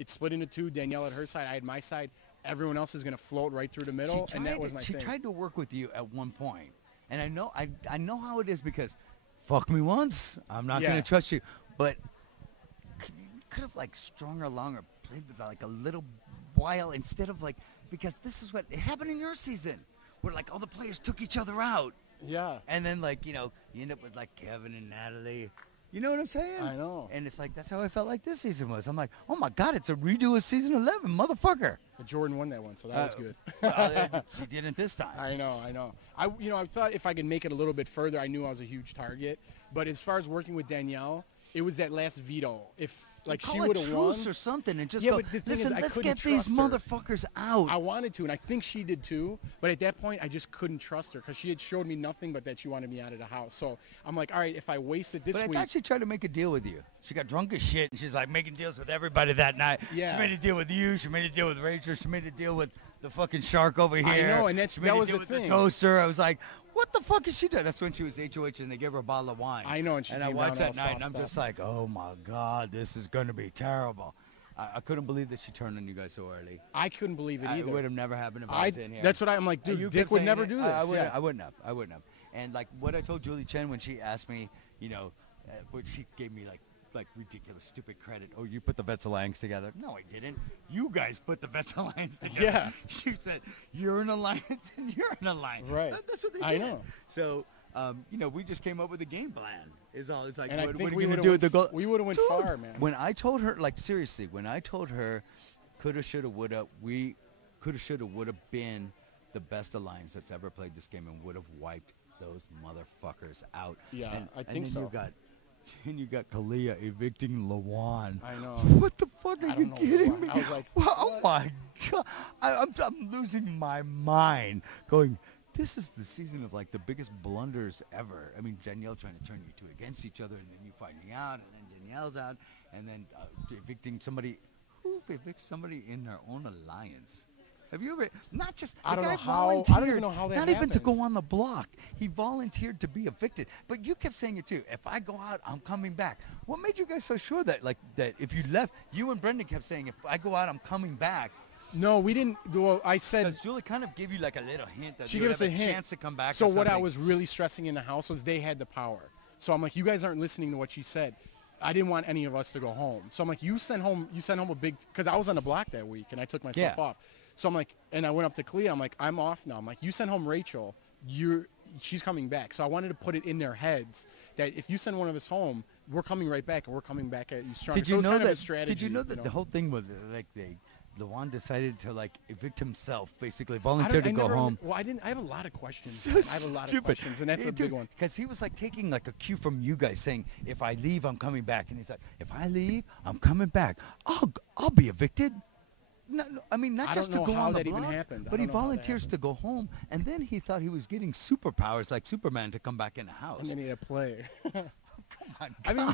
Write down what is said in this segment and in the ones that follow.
it split into two. Danielle at her side, I had my side. Everyone else is going to float right through the middle, and that was my thing. She tried to work with you at one point, and I know how it is because fuck me once, I'm not going to trust you. But you could have like strung her along or played with like a little while instead of like, because this is what it happened in your season where like all the players took each other out. Yeah. And then like, you know, you end up with like Kevin and Natalie. You know what I'm saying? I know. And it's like, that's how I felt like this season was. I'm like, oh my God, it's a redo of season 11, motherfucker. But Jordan won that one, so that was good. Well, she didn't this time. I know. I thought if I could make it a little bit further, I knew I was a huge target. But as far as working with Danielle, it was that last veto. If like she would have won or something, and just yeah, go, but the thing listen, is, let's get these motherfuckers out. I wanted to, and I think she did too. But at that point, I just couldn't trust her because she had showed me nothing but that she wanted me out of the house. So I'm like, all right, if I wasted this week. I thought she tried to make a deal with you. She got drunk as shit, and she's like making deals with everybody that night. Yeah. She made a deal with you. She made a deal with Rachel. She made a deal with the fucking shark over here. I know, and that was the thing. The toaster. I was like, what the fuck is she doing? That's when she was HOH, and they gave her a bottle of wine. I know, and I watched that night, and I'm just like, oh my God, this is gonna be terrible. I couldn't believe that she turned on you guys so early. I couldn't believe it either. It would have never happened if I was in here. That's what I'm like, dude. Dick would never do this. I wouldn't have. And like what I told Julie Chen when she asked me, you know, what she gave me like ridiculous, stupid credit. Oh, you put the Vets Alliance together. No, I didn't. You guys put the Vets Alliance together. Yeah. She said, you're an alliance and you're an alliance. Right. That's what they did. I know. So, you know, we just came up with a game plan. Is all. It's like, and what I think are we going to do with the goal? We would have went far, man. When I told her, like, seriously, when I told her, coulda, shoulda, woulda, we coulda, shoulda, woulda been the best alliance that's ever played this game and would have wiped those motherfuckers out. Yeah, I think and then so. You got Kalia evicting Lawan. I know. What the fuck are you kidding me? I was like, well, oh my God. I'm losing my mind going, this is the season of like the biggest blunders ever. I mean, Danielle trying to turn you two against each other and then you finding out and then Danielle's out and then evicting somebody. Who evicts somebody in their own alliance? Have you ever, not just, I don't know how, I don't even know how that not happens. even to go on the block. He volunteered to be evicted. But you kept saying it too. If I go out, I'm coming back. What made you guys so sure that, like, that if you left, you and Brendan kept saying, if I go out, I'm coming back. No, we didn't. Well, I said. Because Julie kind of gave you like a little hint that she you gave us have a a hint. chance to come back. So or what I something. was really stressing in the house was they had the power. So I'm like, you guys aren't listening to what she said. I didn't want any of us to go home. So I'm like, you sent home a big, because I was on the block that week and I took myself off. So I'm like, and I went up to Clea. I'm like, I'm off now. I'm like, you sent home Rachel. She's coming back. So I wanted to put it in their heads that if you send one of us home, we're coming right back, and we're coming back at you stronger. Did you know kind that? Of a strategy, Did you know that the whole thing was like Lawan decided to like evict himself, basically volunteered to go home. Well, I have a lot of questions. So I have a lot of questions, and that's a big one. Because he was like taking like a cue from you guys, saying, "If I leave, I'm coming back," and he's like, "If I leave, I'm coming back. I'll be evicted." No, I mean, not just to go on the block, but he volunteers to go home, and then he thought he was getting superpowers like Superman to come back in the house. And then he had to play. Oh I mean,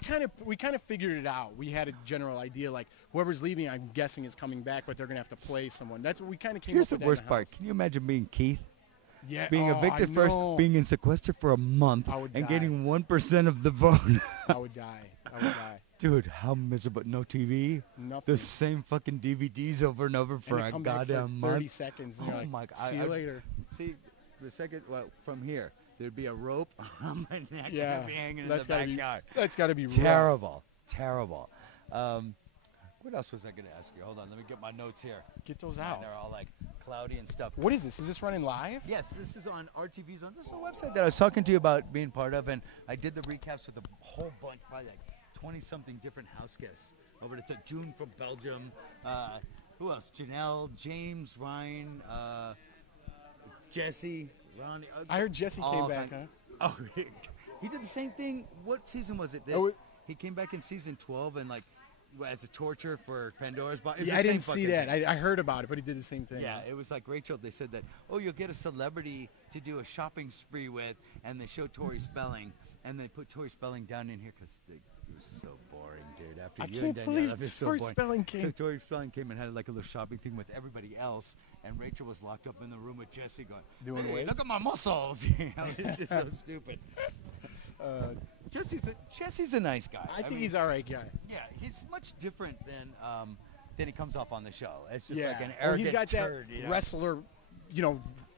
we kind of figured it out. We had a general idea, like whoever's leaving, I'm guessing is coming back, but they're gonna have to play someone. That's what we kind of came up with. Here's the worst part. Can you imagine being Keith? Yeah. Being evicted first, being in sequester for a month, and getting 1% of the vote. I would die. Dude, how miserable. No TV. Nothing. The same fucking DVDs over and over for a goddamn month. 30 seconds. And you're like, my God. See you later. See, the second, from here, there'd be a rope on my neck. Yeah. I'd be hanging in the backyard. That's got to be terrible. Terrible. What else was I going to ask you? Hold on. Let me get my notes here. Get those out. They're all like cloudy and stuff. What is this? Is this running live? Yes, this is on RTV's. This is a website that I was talking to you about being part of, and I did the recaps with a whole bunch, probably like 20-something different house guests. Over to June from Belgium. Who else? Janelle, James, Ryan, Jesse, Ronnie. I heard Jesse came back, huh? Oh, he did the same thing. What season was it? He came back in season 12 and like as a torture for Pandora's Box. Yeah, I didn't see that. I heard about it, but he did the same thing. Yeah, it was like Rachel. They said that, oh, you'll get a celebrity to do a shopping spree with, and they showed Tori Spelling, and they put Tori Spelling down in here because it was so boring, dude. After you and Danielle, it was so boring. Spelling came. So Tori Spelling came and had like a little shopping thing with everybody else, and Rachel was locked up in the room with Jesse going, doing hey, look at my muscles. You know, it's just so stupid. Jesse's a nice guy. I think he's all right guy. Yeah, he's much different than then he comes off on the show. It's just Yeah. like an Well, arrogant he's got turd, that wrestler,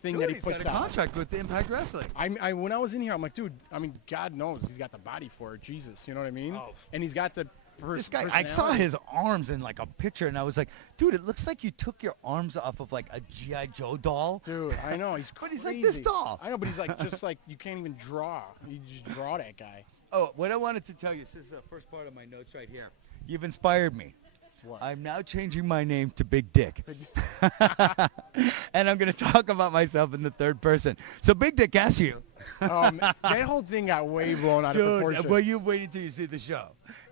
thing Dude, that he he's puts got a out. contract with Impact Wrestling. When I was in here, I'm like, dude, I mean, God knows he's got the body for it. Jesus, you know what I mean? Oh. And he's got the This guy, I saw personality. his arms in like a picture, and I was like, dude, it looks like you took your arms off of like a G.I. Joe doll. Dude, I know he's But crazy. he's like this tall. I know, but he's like just like you can't even draw. You just draw that guy. Oh, what I wanted to tell you, this is the first part of my notes right here. You've inspired me. What? I'm now changing my name to Big Dick. And I'm going to talk about myself in the third person. So Big Dick asks you. That whole thing got way blown out of proportion. Dude, well, you waited till you see the show.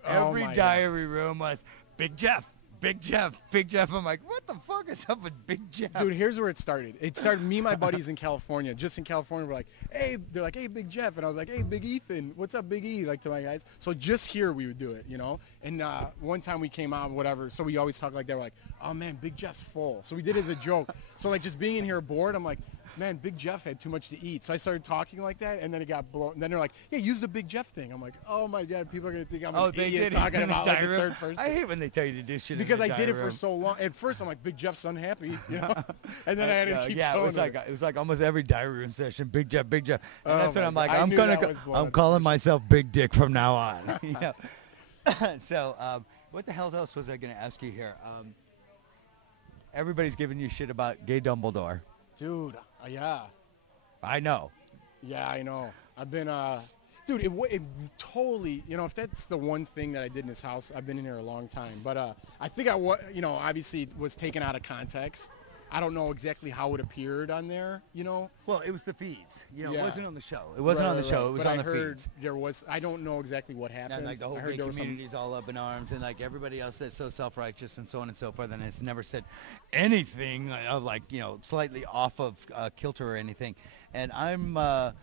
Oh Every my diary room was Big Jeff, Big Jeff, Big Jeff. I'm like, what the fuck is up with Big Jeff? Dude, here's where it started. It started, me and my buddies in California, just in California, we're like, hey, they're like, hey, Big Jeff. And I was like, hey, Big Ethan, what's up, Big E, like to my guys. So just here we would do it, And one time we came out, whatever, so we always talk like that. We're like, oh, man, Big Jeff's full. So we did it as a joke. So, like, just being in here bored, I'm like, man, Big Jeff had too much to eat. So I started talking like that, and then it got blown. And then they're like, yeah, use the Big Jeff thing. I'm like, oh, my God, people are going to think I'm an idiot talking about like a third person. I hate when they tell you to do shit Because in the I did it diary for room. so long. At first, I'm like, Big Jeff's unhappy, And then I had to keep yeah, going. it was like almost every diary room session, Big Jeff, Big Jeff. And Oh that's what my I'm like, God. I I'm knew gonna that go, was blown I'm out of calling myself Big Dick from now on. So, what the hell else was I gonna ask you here? Everybody's giving you shit about gay Dumbledore. Dude, yeah. I know. Yeah, I know. I've been, dude, it totally, if that's the one thing that I did in his house, I've been in here a long time. But I think obviously it was taken out of context. I don't know exactly how it appeared on there, Well, it was the feeds. It Yeah. wasn't on the show. It wasn't on the show. It was but on I the heard feeds. there was, I don't know exactly what happened. And like the whole I heard gay there was some- community's all up in arms, and like everybody else that's so self-righteous and so on and so forth, and has never said anything of like slightly off of kilter or anything. And I'm, I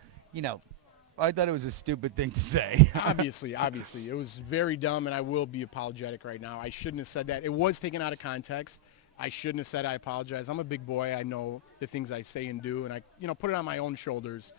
thought it was a stupid thing to say. Obviously, it was very dumb, and I will be apologetic right now. I shouldn't have said that. It was taken out of context. I shouldn't have said I apologize. I'm a big boy. I know the things I say and do, and I, put it on my own shoulders.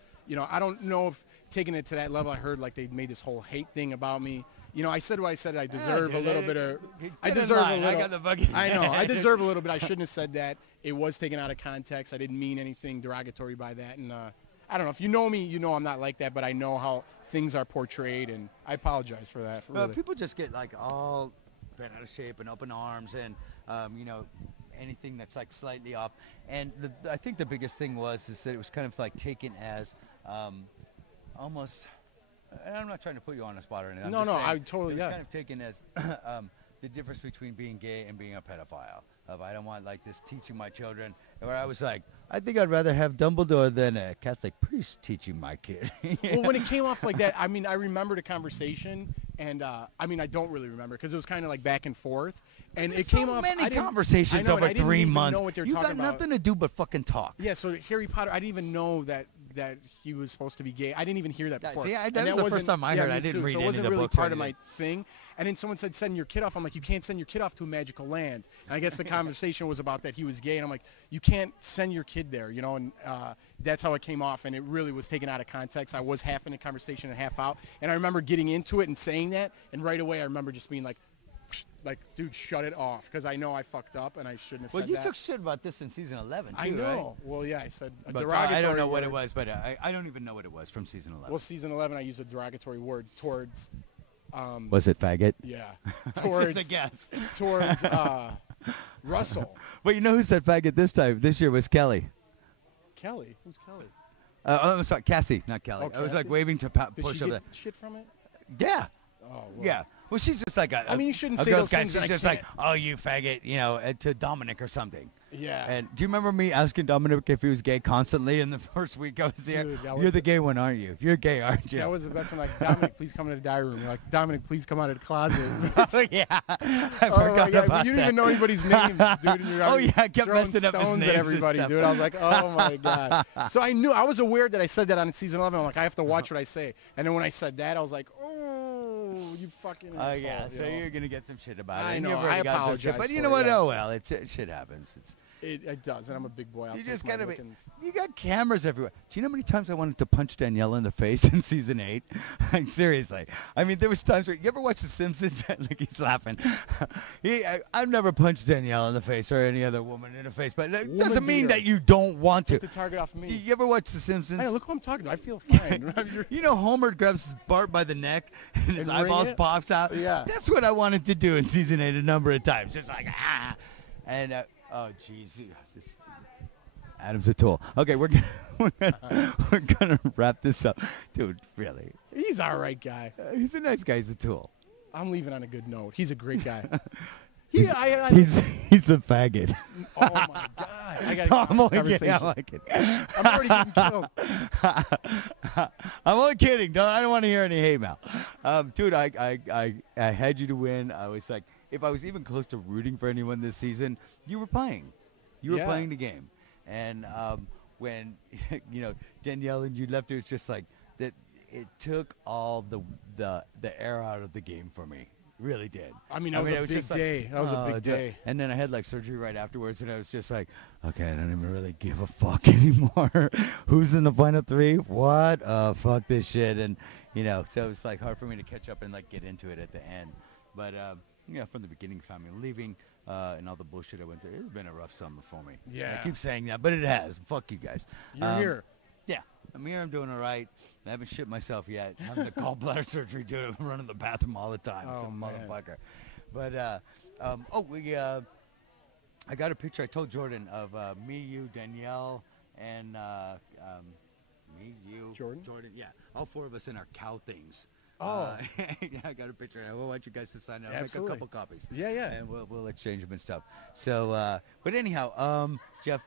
I don't know if taking it to that level, I heard like they made this whole hate thing about me. I said what I said. I deserve a little bit of. I deserve a little. I got the bucket. I know. I deserve a little bit. I shouldn't have said that. It was taken out of context. I didn't mean anything derogatory by that, and I don't know. If you know me, I'm not like that, but I know how things are portrayed, and I apologize for that. Well, Really. people just get like all bent out of shape and open arms, and anything that's like slightly off. And I think the biggest thing is that it was kind of like taken as almost. And I'm not trying to put you on the spot or anything. No, I'm just saying I totally, it was yeah. kind of taken as the difference between being gay and being a pedophile. I don't want like this teaching my children. Where I was like, I think I'd rather have Dumbledore than a Catholic priest teaching my kid. Well, when it came off like that, I mean, I remembered a conversation, and I don't really remember because it was kind of like back and forth, and it came off. Many I didn't- conversations I know, and over I didn't 3 even months. know what they were You talking got about. nothing to do but fucking talk. Yeah, so Harry Potter, I didn't even know that he was supposed to be gay. I didn't even hear that Yeah, before. see, And that was the first wasn't- time I heard. me I didn't too. read so any it of wasn't the really books or part of my anything. thing. And then someone said, send your kid off. I'm like, you can't send your kid off to a magical land. And I guess the conversation was about that he was gay. And I'm like, you can't send your kid there, and that's how it came off. And it really was taken out of context. I was half in the conversation and half out. And I remember getting into it and saying that. And right away, I remember just being like, dude, shut it off. Because I know I fucked up and I shouldn't have Well, said you that. took shit about this in season 11, too, I know. right? Well, yeah, I said a But derogatory I don't know what word. it was, but I don't even know what it was from season 11. Well, season 11, I used a derogatory word towards, was it faggot? yeah, Just a towards, guess. towards Russell. Well, you know who said faggot this year was Kelly. Kelly? Who's Kelly? I'm sorry, Cassie, not Kelly. Oh, I was like Cassie? waving to Did push she over get there. shit from it? Yeah. Oh, well. Yeah. Well, she's just like a. I mean, you shouldn't a say Girl those Scout. things that She's I just like, can't- oh, you faggot, to Dominic or something. Yeah. And do you remember me asking Dominic if he was gay constantly in the first week I was there? Dude, that You're was the gay one, aren't you? You're gay, aren't you? That was the best one. Like, Dominic, please come into the diary room. You're like, Dominic, please come out of the closet. Oh, yeah. I Oh, forgot my God. about You didn't that. even know anybody's names, dude. And you're Oh, yeah, I kept throwing messing up his stones names at and everybody, stuff. dude. I was like, oh, my God. So I knew. I was aware that I said that on season 11. I'm like, I have to watch what I say. And then when I said that, I was like, oh. you fucking asshole. Yeah, so you're going to get some shit about it. I and know, you've already I got some apologize shit, but you for know it, what? yeah. Oh, well, shit happens. It does, and I'm a big boy. I'll You take just my got to be. lookings. You got cameras everywhere. Do you know how many times I wanted to punch Danielle in the face in season 8? Like, seriously. I mean, there was times where you ever watch The Simpsons? Like, he's laughing. I've never punched Danielle in the face or any other woman in the face, but it doesn't mean that you don't want to. Take the target off of me. You ever watch The Simpsons? Hey, look who I'm talking to. I feel fine. You know, Homer grabs Bart by the neck and his eyeballs pops out. Yeah. That's what I wanted to do in season 8 a number of times. Just like, and oh, jeez, Adam's a tool. Okay, we're gonna wrap this up, dude. Really, He's all right guy. he's a nice guy. He's a tool. I'm leaving on a good note. He's a great guy. He's a faggot. Oh my god! I gotta I'm only kidding. I'm already getting killed. I'm only kidding. I don't want to hear any hate mail. Dude, I had you to win. I was like, if I was even close to rooting for anyone this season, you were playing. You were playing the game. And when Danielle and you left, it was just like that. It took all the air out of the game for me. Really did. I mean, that was a big day. That was a big day. And then I had like surgery right afterwards, and I was just like, okay, I don't even really give a fuck anymore. Who's in the final 3? What? Fuck this shit. And so it was like hard for me to catch up and like get into it at the end. But from the beginning, family leaving. And all the bullshit I went through. It's been a rough summer for me. Yeah. I keep saying that, but it has. Fuck you guys. You're here. Yeah. I'm here. I'm doing all right. I haven't shit myself yet. I'm having the gallbladder surgery, dude. I'm running the bathroom all the time. It's a motherfucker. But, I got a picture. I told Jordan of me, you, Danielle, and me, you. Jordan, yeah. All 4 of us in our cow things. Oh. Yeah, I got a picture. I want you guys to sign it. I'll Absolutely. make a couple copies. Yeah, yeah. And we'll exchange them and stuff. So, but anyhow, Jeff,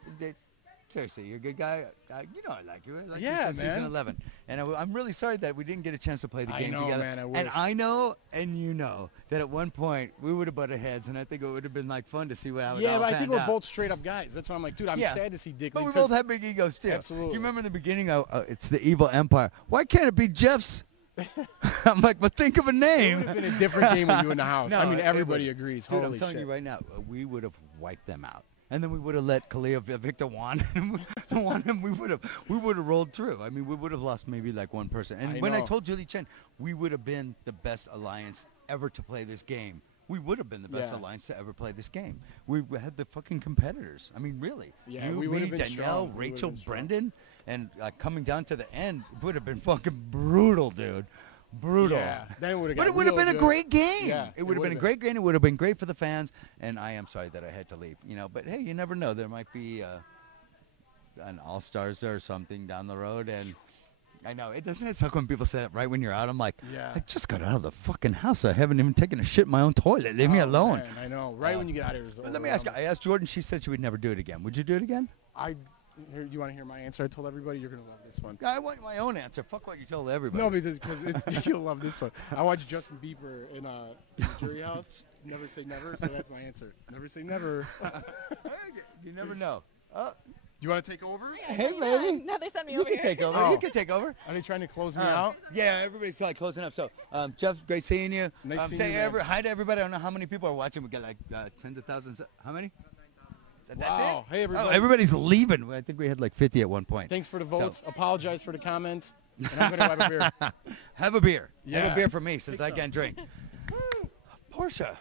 seriously, you're a good guy. I like you. I like you since season 11. And I'm really sorry that we didn't get a chance to play the game together. Man, I wish. And I know, and you know, that at one point we would have butted heads, and I think it would have been like fun to see what happens. Yeah, but I think we're both straight up guys. That's why I'm like, dude, I'm sad to see Dick. But we both have big egos too. Absolutely. Do you remember in the beginning? It's the evil empire. Why can't it be Jeff's? I'm like, but think of a name. It would have been a different game with you in the house. No, I mean, everybody agrees. Dude, Holy I'm telling shit. you right now, we would have wiped them out. And then we would have let Kalia Victor won. We would have rolled through. I mean, we would have lost maybe like one person. And when I told Julie Chen, we would have been the best alliance ever to play this game. We would have been the best alliance to ever play this game. We had the fucking competitors. I mean, really. Yeah, you, we would me, have been Danielle, strong. Rachel, Brendan, and coming down to the end would have been fucking brutal, dude. Brutal. Yeah, then it would have But it would have been a great game. Yeah, it would have been a great game. It would have been great for the fans. And I am sorry that I had to leave. But hey, you never know. There might be an All-Stars or something down the road. And I know it doesn't suck when people say that right when you're out. I'm like, I just got out of the fucking house. I haven't even taken a shit in my own toilet. Leave me alone. Man, I know. Right when you get out of here. But let me ask you. I asked Jordan. She said she would never do it again. Would you do it again? You want to hear my answer? I told everybody you're going to love this one. I want my own answer. Fuck what you told everybody. No, because you'll love this one. I watched Justin Bieber in the jury house. Never say never, so that's my answer. Never say never. You never know. Do you want to take over? Hey, baby. Now they send me You over can here. take over. Oh. You can take over. Are they trying to close me out? Yeah, everybody's like closing up. So, Jeff, great seeing you. Nice seeing say you, man. hi to everybody. I don't know how many people are watching. We got like tens of thousands. How many? That's Wow. it? Hey, everybody. Oh, everybody's leaving. I think we had like 50 at one point. Thanks for the votes. Apologize for the comments. And I'm going to have a beer. Have a beer. Yeah. Have a beer for me since Take I can't drink. Portia.